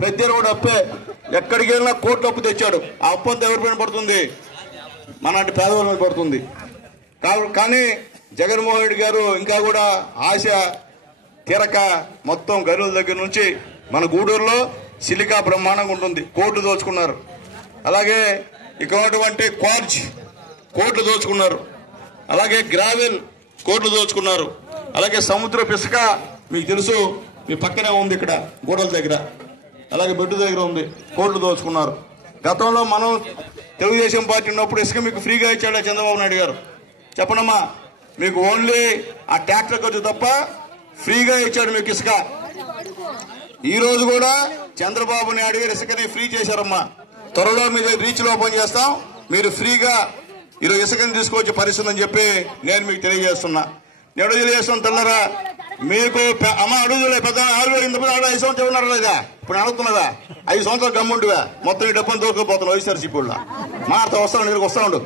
పెద్దలు కూడా అప్పే. ఎక్కడికి వెళ్ళినా కోట్లు అప్పు తెచ్చాడు. ఆ అప్పు అంతా ఎవరి పైన పడుతుంది? మనలాంటి పేదవాళ్ళ మీద పడుతుంది. కానీ జగన్మోహన్ రెడ్డి గారు ఇంకా కూడా ఆశ తీరక మొత్తం గనుల దగ్గర నుంచి మన గూడూరులో సిలికా బ్రహ్మాండంగా ఉంటుంది, కోట్లు దోచుకున్నారు. అలాగే ఇక్కడ ఉన్నటువంటి క్వార్జ్ కోట్లు దోచుకున్నారు. అలాగే గ్రావెల్ కోట్లు దోచుకున్నారు. అలాగే సముద్ర ఇసుక మీకు తెలుసు, మీ పక్కనే ఉంది ఇక్కడ గూడల దగ్గర, అలాగే బెడ్డు దగ్గర ఉంది, కోట్లు దోచుకున్నారు. గతంలో మనం తెలుగుదేశం పార్టీ ఉన్నప్పుడు ఇసుక మీకు ఫ్రీగా ఇచ్చాడా చంద్రబాబు నాయుడు గారు? చెప్పనమ్మా, మీకు ఓన్లీ ఆ ట్రాక్టర్ ఖర్చు తప్ప ఫ్రీగా ఇచ్చాడు మీకు ఇసుక. ఈ రోజు కూడా చంద్రబాబు నాయుడు గారు ఇసుకని ఫ్రీ చేశారమ్మా. త్వరలో మీరు రీచ్ లో ఓపెన్ చేస్తాం, మీరు ఫ్రీగా ఈరోజు ఇసుకని తీసుకొచ్చే పరిస్థితి అని చెప్పి నేను మీకు తెలియజేస్తున్నా. నేను తెలియజేస్తాను తెల్లరా, మీకు అమ్మ అడుగులే పెద్ద 5 సంవత్సరాలు ఉన్నారు లేదా? ఇప్పుడు అడుగుతున్నదా? 5 సంవత్సరాలు గమ్ముంటువా? మొత్తం ఈ డబ్బును దోచుకుపోతున్నావు వైఎస్ఆర్సీపీ వాళ్ళు. మాతో వస్తాను, నేను వస్తా ఉండు.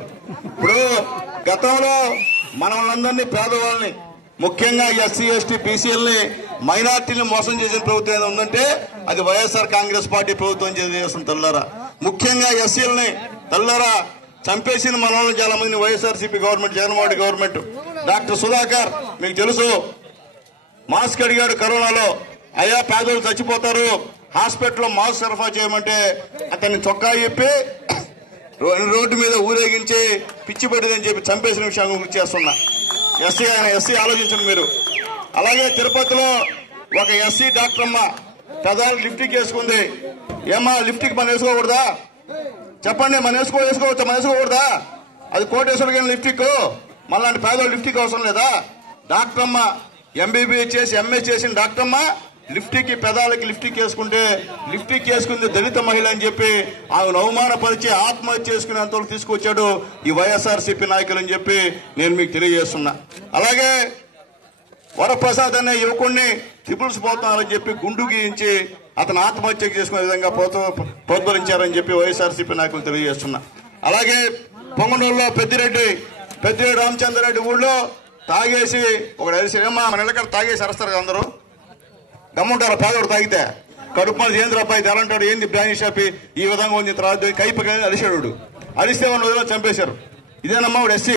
ఇప్పుడు గతంలో మనల్ని పేదవాళ్ళని, ముఖ్యంగా ఎస్సీ ఎస్టీ బీసీలని, మైనార్టీని మోసం చేసిన ప్రభుత్వం ఏదో ఉందంటే అది వైఎస్ఆర్ కాంగ్రెస్ పార్టీ ప్రభుత్వం చేసిన తెల్లారా. ముఖ్యంగా ఎస్సీలని తెల్లారా చంపేసిన మనల్ని చాలా మంది YSRCP government, Jaganmohan Reddy government. Doctor Sudhakar మీకు తెలుసు, మాస్క్ అడిగాడు కరోనాలో. అయ్యా పేదలు చచ్చిపోతారు, హాస్పిటల్లో మాస్క్ సరఫరా చేయమంటే అతన్ని చొక్కా చెప్పి రోడ్డు మీద ఊరేగించి పిచ్చి పెట్టిందని చెప్పి చంపేసిన విషయాన్ని గుర్తు చేస్తున్నా. ఎస్సీ ఆలోచించండి మీరు. అలాగే తిరుపతిలో ఒక ఎస్సీ డాక్టర్ అమ్మ పెదాలు లిఫ్ట్కి వేసుకుంది. ఏమ్మా లిఫ్ట్కి మనం వేసుకోకూడదా? చెప్పండి, మనం వేసుకోవచ్చా? మనం వేసుకోకూడదా? అది కోటేశ్వర లిఫ్టిక్, మళ్ళీ పేదలు లిఫ్ట్కి అవసరం లేదా? డాక్టర్ అమ్మ ఎంబీబీఎస్ చేసి ఎంఎస్ చేసిన డాక్టర్ అమ్మ లిఫ్ట్కి పెదాలకి లిఫ్ట్కి వేసుకుంటే లిఫ్ట్కి వేసుకుంది దళిత మహిళ అని చెప్పి ఆమెను అవమానపరిచి ఆత్మహత్య చేసుకునేంతవరకు తీసుకొచ్చాడు ఈ వైఎస్ఆర్సీపీ నాయకులు అని చెప్పి నేను మీకు తెలియజేస్తున్నా. అలాగే వరప్రసాద్ అనే యువకుడిని ట్రిపుల్స్ పోతున్నారని చెప్పి గుండు గీయించి అతను ఆత్మహత్య చేసుకునే విధంగా ప్రోత్సహించారని చెప్పి వైఎస్ఆర్సీపీ నాయకులు తెలియజేస్తున్నా. అలాగే పొంగనూరులో పెద్దిరెడ్డి రామచంద్రరెడ్డి ఊళ్ళో తాగేసి ఒకడు అరిసేమా మన ఇళ్ళకడ తాగేసి అరుస్తారు అందరూ. గమ్ముంటారు పేదోడు తాగితే కడుపు మన ఏంద్రపాయి తెలంటాడు, ఏంది బ్రాంచ్ షాపి ఈ విధంగా ఉంది, తర్వాత కైప అరిసాడు. అరిస్తే 1 రోజుల్లో చంపేశారు. ఇదేనమ్మా వాడు ఎస్సీ.